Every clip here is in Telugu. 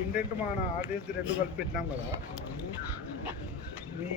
ఇండెంట్ మన ఆర్డీఎస్ రెండు కలిపి పెట్టినాం కదా. మీ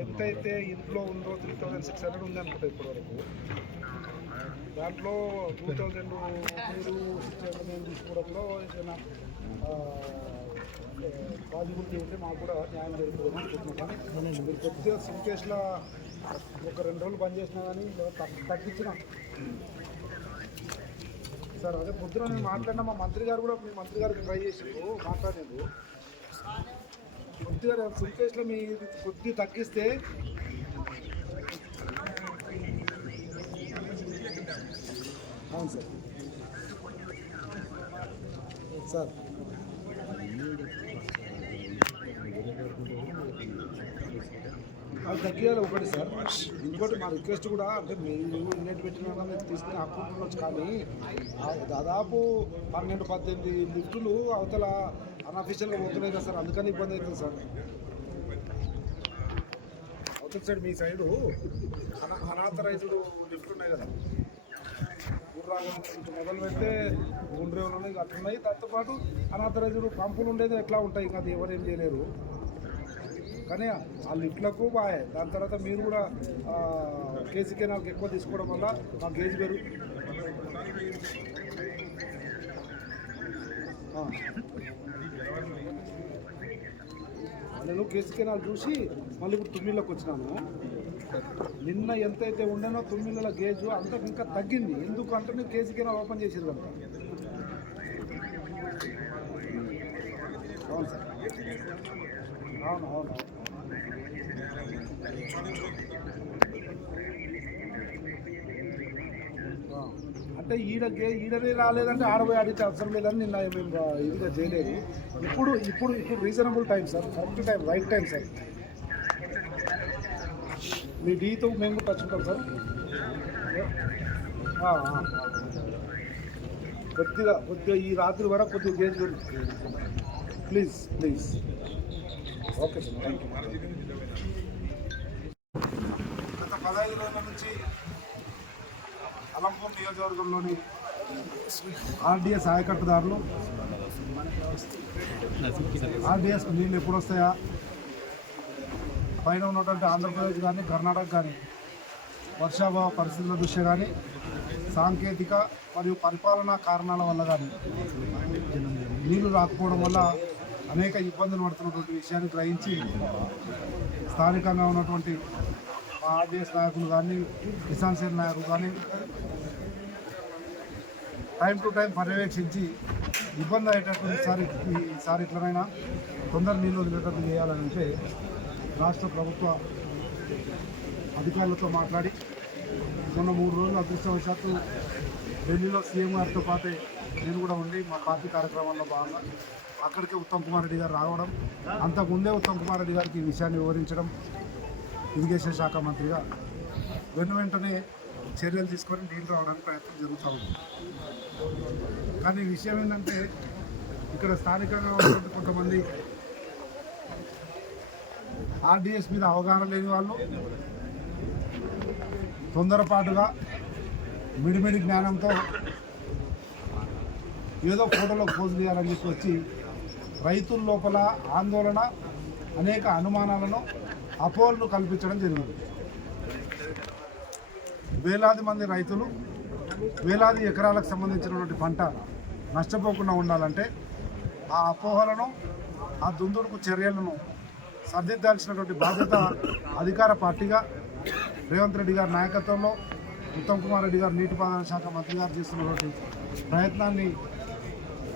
ఎంతైతే ఇంట్లో ఉందో త్రీ థౌజండ్ సిక్స్ హండ్రెడ్ ఉంది అనుకుంటా ఇప్పటి వరకు దాంట్లో టూ థౌజండ్ మీరు సిక్స్ హండ్రెడ్ నేను తీసుకోవడంలో ఏదైనా పాజిబిలిటీ ఉంటే మాకు కూడా న్యాయం జరుగుతుంది అనుకుంటున్నాం. కానీ మీరు కొద్దిగా సిమ్ కేసులో ఒక రెండు రోజులు పనిచేసినా చేసినా కానీ తగ్గి- తగ్గించిన సార్ అదే పొద్దున నేను మాట్లాడినా మా మంత్రి గారు కూడా మీ మంత్రి గారికి ట్రై చేసిండ్రు మాట్లాడేది కొద్దిగా కేసులో మీ కొద్ది తగ్గిస్తే అవును సార్. సార్. అది తగ్గియాలి ఒకటి సార్. ఇంకోటి మా రిక్వెస్ట్ కూడా అంటే మీరు ఇన్నెట్ పెట్టిన తీసుకుని అకౌంట్ కానీ దాదాపు పన్నెండు పద్దెనిమిది లిఫ్టులు అవతల అన్అఫీషియల్గా పోతున్నాయి కదా సార్. అందుకని ఇబ్బంది అవుతుంది సార్. అవతల సైడ్ మీ సైడు అన అనాథరైజ్డ్ లిఫ్ట్ ఉన్నాయి కదా. మొదలు పెడితే గుండ్రేవులు ఉన్నాయి అట్లున్నాయి. దాంతోపాటు అనాథరైజ్డ్ పంపులు ఉండేది ఎట్లా ఉంటాయి? ఇంకా అది ఎవరేం చేయలేరు. కానీ ఆ లిఫ్ట్లకు బాయ్. దాని తర్వాత మీరు కూడా కేజీ కెనాల్కి ఎక్కువ తీసుకోవడం వల్ల మా గేజ్ పెరుగు నేను కేజీ కెనాల్ చూసి మళ్ళీ ఇప్పుడు తుమ్మిళ్ళకి వచ్చినాను. నిన్న ఎంతైతే ఉండేనో తుమ్మిళ్ళ గేజ్ అంతకు ఇంకా తగ్గింది. ఎందుకంటే నేను కేజీ కెనాల్ ఓపెన్ చేసేది కనుక అవును సార్. అవును అవును. అంటే ఈడకే ఈడనే రాలేదంటే ఆడపోయి ఆడితే అవసరం లేదని నిన్న మేము ఇదిగా చేయలేదు. ఇప్పుడు ఇప్పుడు ఇప్పుడు reasonable time sir correct time right time sir మీ డీతో మేము టచ్ ఉంటాం సార్ కొద్దిగా కొద్దిగా ఈ రాత్రి వరకు కొద్దిగా చేసి please please okay sir thank you పదహైదు రోజుల నుంచి అలంపూర్ నియోజకవర్గంలోని ఆర్డీఎస్ ఆయకట్టుదారులు ఆర్డీఎస్ నీళ్ళు ఎప్పుడు వస్తాయా? పైన ఉన్నటువంటి ఆంధ్రప్రదేశ్ కానీ కర్ణాటక కానీ వర్షాభావ పరిస్థితుల దృష్ట్యా కానీ సాంకేతిక మరియు పరిపాలనా కారణాల వల్ల కానీ నీళ్ళు రాకపోవడం వల్ల అనేక ఇబ్బందులు పడుతున్నటువంటి విషయాన్ని గ్రహించి స్థానికంగా ఉన్నటువంటి ఆర్డీఎస్ నాయకులు కానీ కిసాన్ సేన నాయకులు కానీ టైం టు టైం పర్యవేక్షించి ఇబ్బంది అయ్యేటట్టు ఈసారి ఈసారి ఇట్లనైనా తొందర నీళ్ళు వదిలేటట్టు చేయాలని అంటే రాష్ట్ర ప్రభుత్వ అధికారులతో మాట్లాడి మొన్న మూడు రోజులు అదృష్టవశాత్తు ఢిల్లీలో సీఎం గారితో పాటే నేను కూడా ఉండి మా పార్టీ కార్యక్రమాల్లో భాగంగా అక్కడికే ఉత్తమ్ కుమార్ రెడ్డి గారు రావడం అంతకుముందే ఉత్తమ్ కుమార్ రెడ్డి గారికి ఈ విషయాన్ని వివరించడం ఇరిగేషన్ శాఖ మంత్రిగా వెను వెంటనే చర్యలు తీసుకొని నీళ్ళు రావడానికి ప్రయత్నం జరుగుతూ ఉంది. కానీ విషయం ఏంటంటే ఇక్కడ స్థానికంగా ఉన్నటువంటి కొంతమంది ఆర్డీఎస్ మీద అవగాహన లేని వాళ్ళు తొందరపాటుగా మిడిమిడి జ్ఞానంతో ఏదో ఫోటోలో పోజు చేయాలని చెప్పి వచ్చి రైతుల లోపల ఆందోళన అనేక అనుమానాలను అపోహలను కల్పించడం జరిగింది. వేలాది మంది రైతులు వేలాది ఎకరాలకు సంబంధించినటువంటి పంట నష్టపోకుండా ఉండాలంటే ఆ అపోహలను ఆ దుందుడుకు చర్యలను సర్దిద్దాల్సినటువంటి బాధ్యత అధికార పార్టీగా రేవంత్ రెడ్డి గారి నాయకత్వంలో ఉత్తమ్ కుమార్ రెడ్డి గారు నీటిపారుదల శాఖ మంత్రి గారు చేస్తున్నటువంటి ప్రయత్నాన్ని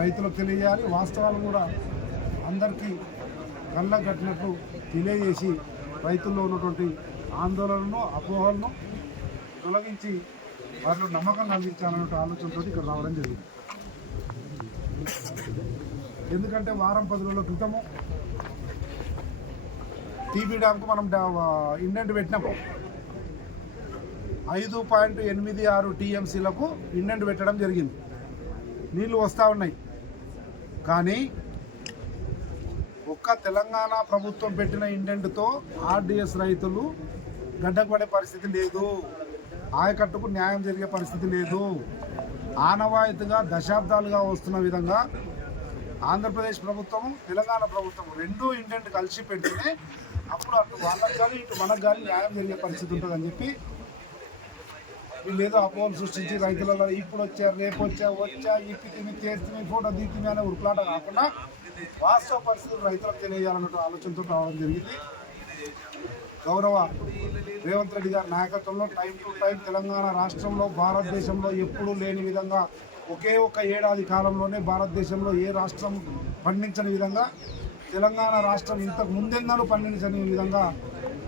రైతులకు తెలియజేయాలి. వాస్తవాలు కూడా అందరికీ కళ్ళ కట్టినట్లు తెలియజేసి రైతుల్లో ఉన్నటువంటి ఆందోళనను అపోహలను తొలగించి వారిలో నమ్మకం కలిగించాలనే ఆలోచనతో ఇక్కడ రావడం జరిగింది. ఎందుకంటే వారం పది రోజుల క్రితము టీబీ డ్యామ్కు మనం ఇండెంట్ పెట్టినాము ఐదు పాయింట్ ఎనిమిది ఆరు టీఎంసీలకు ఇండెంట్ పెట్టడం జరిగింది. నీళ్ళు వస్తూ ఉన్నాయి. కానీ యొక్క తెలంగాణ ప్రభుత్వం పెట్టిన ఇండెంట్తో ఆర్డిఎస్ రైతులు గడ్డకు పడే పరిస్థితి లేదు. ఆయకట్టుకు న్యాయం జరిగే పరిస్థితి లేదు. ఆనవాయితీగా దశాబ్దాలుగా వస్తున్న విధంగా ఆంధ్రప్రదేశ్ ప్రభుత్వం తెలంగాణ ప్రభుత్వం రెండు ఇంటెంట్ కలిసి పెడితేనే అప్పుడు అటు వాళ్ళకి కానీ ఇటు మనకు కానీ న్యాయం జరిగే పరిస్థితి ఉంటుందని చెప్పి వీళ్ళు ఏదో అపోహలు సృష్టించి రైతులలో ఇప్పుడు వచ్చా రేపు వచ్చా వచ్చా ఇప్పి తిని చేస్తే ఫోటో దిగుతుంది అనే ఉరుకులాట కాకుండా వాస్తవ పరిస్థితులు రైతులకు తెలియజేయాలన్న ఆలోచనతో రావడం జరిగింది. గౌరవ రేవంత్ రెడ్డి గారి నాయకత్వంలో టైం టు టైం తెలంగాణ రాష్ట్రంలో భారతదేశంలో ఎప్పుడూ లేని విధంగా ఒకే ఒక ఏడాది కాలంలోనే భారతదేశంలో ఏ రాష్ట్రం పండించని విధంగా తెలంగాణ రాష్ట్రం ఇంతకు ముందెన్నడూ పండించని విధంగా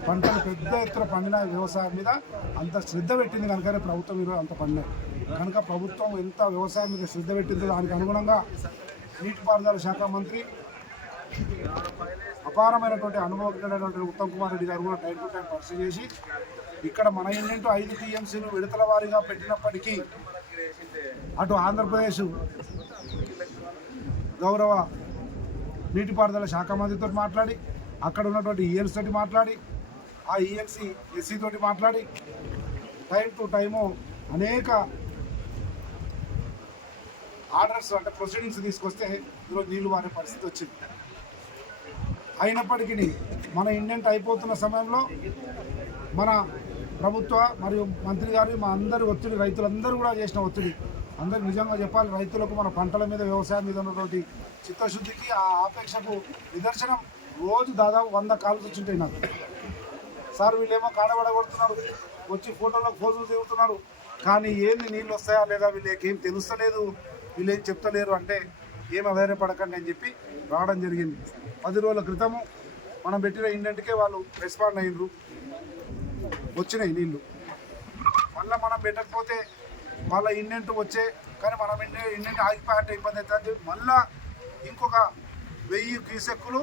పంటలు పెద్ద ఎత్తున పండిన వ్యవసాయం మీద అంత శ్రద్ధ పెట్టింది కనుకనే ప్రభుత్వం ఈరోజు అంత పండినాయి కనుక ప్రభుత్వం ఎంత వ్యవసాయం మీద శ్రద్ధ పెట్టిందో దానికి అనుగుణంగా నీటిపారుదల శాఖ మంత్రి. అపారమైనటువంటి అనుభవజ్ఞుడైనటువంటి ఉత్తమ్ కుమార్ రెడ్డి గారు కూడా టైం టు టైం పరిశీలి చేసి ఇక్కడ మన ఏంటంటూ ఐదు టీఎంసీలు విడతల వారీగా పెట్టినప్పటికీ అటు ఆంధ్రప్రదేశ్ గౌరవ నీటిపారుదల శాఖ మంత్రితో మాట్లాడి అక్కడ ఉన్నటువంటి ఈఎల్స్ తోటి మాట్లాడి ఆ ఈఎల్సీ ఎస్సీ తోటి మాట్లాడి టైం టు టైము అనేక ఆర్డర్స్ అంటే ప్రొసీడింగ్స్ తీసుకొస్తే ఈరోజు నీళ్ళు వారే పరిస్థితి వచ్చింది. అయినప్పటికీ మన ఇండెంట్ అయిపోతున్న సమయంలో మన ప్రభుత్వ మరియు మంత్రి గారు మా అందరి ఒత్తిడి రైతులందరూ కూడా చేసిన ఒత్తిడి. అందరు నిజంగా చెప్పాలి రైతులకు మన పంటల మీద వ్యవసాయం మీద ఉన్నటువంటి చిత్తశుద్ధికి ఆ ఆపేక్షకు నిదర్శనం రోజు దాదాపు వంద కాల్స్ వచ్చింటాయి నాకు. సార్ వీళ్ళేమో కాడబడగొడుతున్నారు వచ్చి ఫోటోలో ఫోజులు తిరుగుతున్నారు కానీ ఏంది నీళ్ళు వస్తాయా లేదా వీళ్ళకి ఏం తెలుస్తలేదు. వీళ్ళు ఏం చెప్తలేరు అంటే ఏం అధైర్యపడకండి అని చెప్పి రావడం జరిగింది. పది రోజుల క్రితము మనం పెట్టిన ఇండెంట్కే వాళ్ళు రెస్పాండ్ అయినరు. వచ్చినాయి నీళ్ళు మళ్ళీ మనం పెట్టకపోతే వాళ్ళ ఇండెంట్ వచ్చే కానీ మనం ఇండెంట్ ఇండెంట్ ఆగిపోయాలంటే ఇబ్బంది అవుతుంది మళ్ళీ మళ్ళా ఇంకొక వెయ్యి క్యూసెక్కులు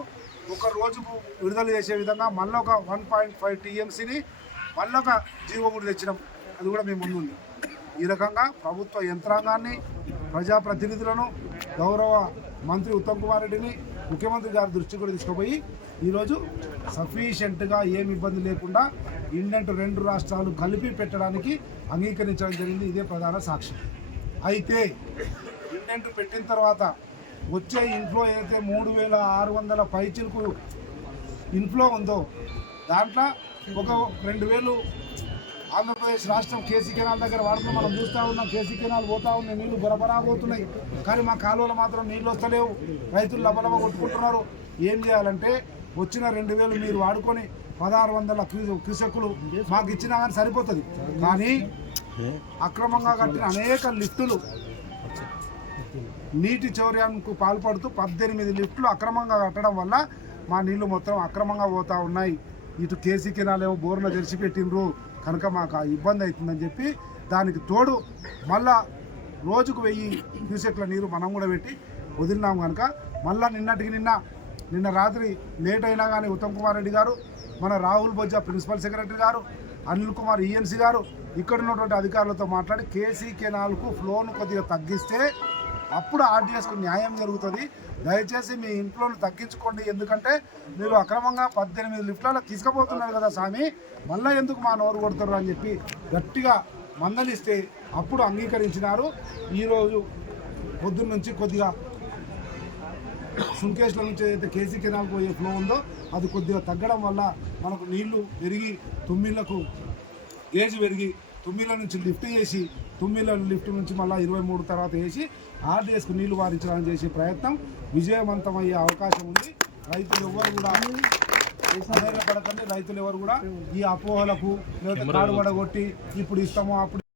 ఒక రోజుకు విడుదల చేసే విధంగా మళ్ళీ ఒక వన్ పాయింట్ ఫైవ్ టీఎంసీని మళ్ళీ ఒక జీవో కూడా తెచ్చినాం. అది కూడా మేము ముందుంది. ఈ రకంగా ప్రభుత్వ యంత్రాంగాన్ని ప్రజాప్రతినిధులను గౌరవ మంత్రి ఉత్తమ్ కుమార్ రెడ్డిని ముఖ్యమంత్రి గారి దృష్టి కూడా తీసుకుపోయి ఈరోజు సఫిషియెంట్గా ఏమి ఇబ్బంది లేకుండా ఇండెంట్ రెండు రాష్ట్రాలు కలిపి పెట్టడానికి అంగీకరించడం జరిగింది. ఇదే ప్రధాన సాక్ష్యం అయితే ఇండెంట్ పెట్టిన తర్వాత వచ్చే ఇన్ఫ్లో ఏదైతే మూడు వేల ఆరు వందల పైచిలకు ఇన్ఫ్లో ఉందో దాంట్లో ఒక రెండు వేలు ఆంధ్రప్రదేశ్ రాష్ట్రం కేసీ కెనాల్ దగ్గర వాడుతున్నాం మనం చూస్తూ ఉన్నాం. కేసీ కెనాల్ పోతా ఉన్నాయి నీళ్ళు బరబరా పోతున్నాయి. కానీ మా కాలువలో మాత్రం నీళ్ళు వస్తలేవు. రైతులు లబలబ కొట్టుకుంటున్నారు. ఏం చేయాలంటే వచ్చిన రెండు వేలు మీరు వాడుకొని పదహారు వందల క్యూ- మాకు ఇచ్చినా కానీ సరిపోతుంది. కానీ అక్రమంగా కట్టిన అనేక లిఫ్టులు నీటి చౌర్యానికి పాల్పడుతూ పద్దెనిమిది లిఫ్టులు అక్రమంగా కట్టడం వల్ల మా నీళ్ళు మొత్తం అక్రమంగా పోతా ఉన్నాయి. ఇటు కేసీ కెనాలేమో బోర్లో తెరిచిపెట్టినరు కనుక మాకు ఆ ఇబ్బంది అవుతుందని చెప్పి దానికి తోడు మళ్ళా రోజుకు వెయ్యి క్యూసెక్ల నీరు మనం కూడా పెట్టి వదిలినాం కనుక మళ్ళా నిన్నటికి నిన్న నిన్న రాత్రి లేట్ అయినా కానీ ఉత్తమ్ కుమార్ రెడ్డి గారు మన రాహుల్ బొజ్జా ప్రిన్సిపల్ సెక్రటరీ గారు అనిల్ కుమార్ ఈఎన్సీ గారు ఇక్కడ ఉన్నటువంటి అధికారులతో మాట్లాడి కేసీ కెనాల్కు ఫ్లోను కొద్దిగా తగ్గిస్తే అప్పుడు ఆర్డీఎస్కు న్యాయం జరుగుతుంది. దయచేసి మీ ఇంట్లో తగ్గించుకోండి. ఎందుకంటే మీరు అక్రమంగా పద్దెనిమిది లిఫ్ట్లలో తీసుకుపోతున్నారు కదా స్వామి. మళ్ళీ ఎందుకు మా నోరు కొడుతున్నారు అని చెప్పి గట్టిగా మందలిస్తే అప్పుడు అంగీకరించినారు. ఈరోజు పొద్దున్న నుంచి కొద్దిగా సుంకేష్ల నుంచి అయితే కేసీ కెనాల్ పోయే ఫ్లో ఉందో అది కొద్దిగా తగ్గడం వల్ల మనకు నీళ్ళు పెరిగి తుమ్మిళ్ళకు గేజ్ పెరిగి తుమ్మిళ్ళ నుంచి లిఫ్ట్ చేసి తుమ్మిల లిఫ్ట్ నుంచి మళ్ళీ ఇరవై మూడు తర్వాత వేసి ఆర్డీఎస్కు నీళ్ళు వారించడానికి చేసే ప్రయత్నం విజయవంతమయ్యే అవకాశం ఉంది. రైతులు ఎవరు కూడా పడకండి రైతులు ఎవరు కూడా ఈ అపోహలకు లేదా పడగొట్టి ఇప్పుడు ఇస్తాము అప్పుడు